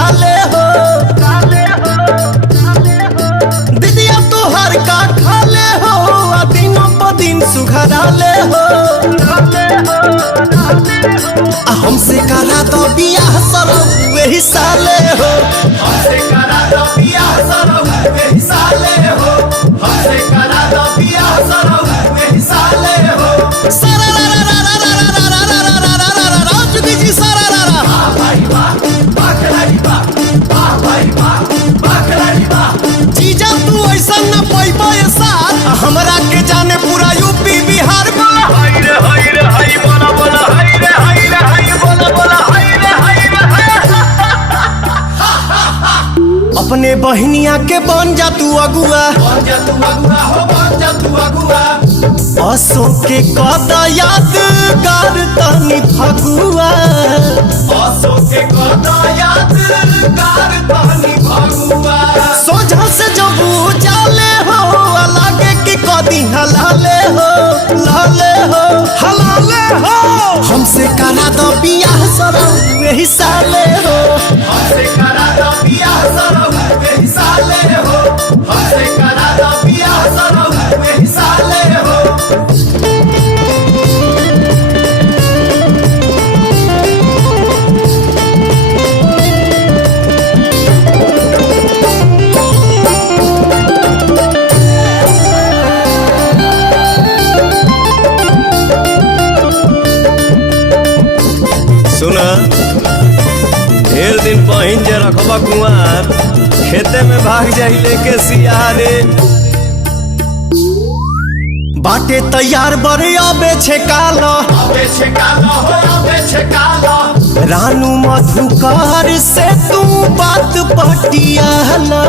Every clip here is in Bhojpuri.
काले हो दीदिया तोहर का खाले हो दिनों प दिन सुघराले हो हमसे करा तो बियाह सरौ वही साले हो हमसे करा तो बियाह सरौ वही साले हो हमसे करा तो बियाह सरौ वही साले हो सारा रा रा रा रा रा रा रा रा रा रा रा रा जुगी जी सारा रा रा वाह भाई वाह बाखलारी वाह भाई वाह बाखलारी वाह जीजा तू ऐसा न पैबा साथ हमरा के जाने पूरा यूपी बिहार में हाय रे हाय बोला बोला हाय रे हाय बोला बोला हाय रे अपने बहनिया के बन जा तू अगुआ हो बन जा तू अगुआ असो के कदा यादगार तनी फगुआ असो के कदा यादगार तनी फगुआ सोझा से जब जाले हो लागे कि कदी हलाले हो हमसे करा दो बियाह सरौ वही साले हो हमसे करा दो बियाह सरौ वही साले हो हमसे करा दो बियाह सरौ वही साले हो सुना ढेर दिन पहिन जे रखबा कुआर खेते में भाग जाई लेके सियारे बाटे तैयार बड़े आबे छे काला रानू मधुकार से तू बात पटियाला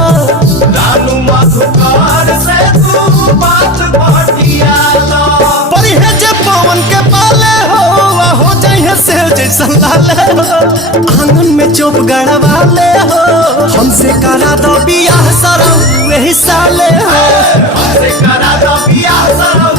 रानू मधुकार से तू बात पटियाला परिहे जे पवन के पाले हो जाइए से जैसा लाले हो आंगन में चोप गड़वाले हो हमसे करा दो बियाह सरौ वही साले हो हमसे करा दो बियाह सरौ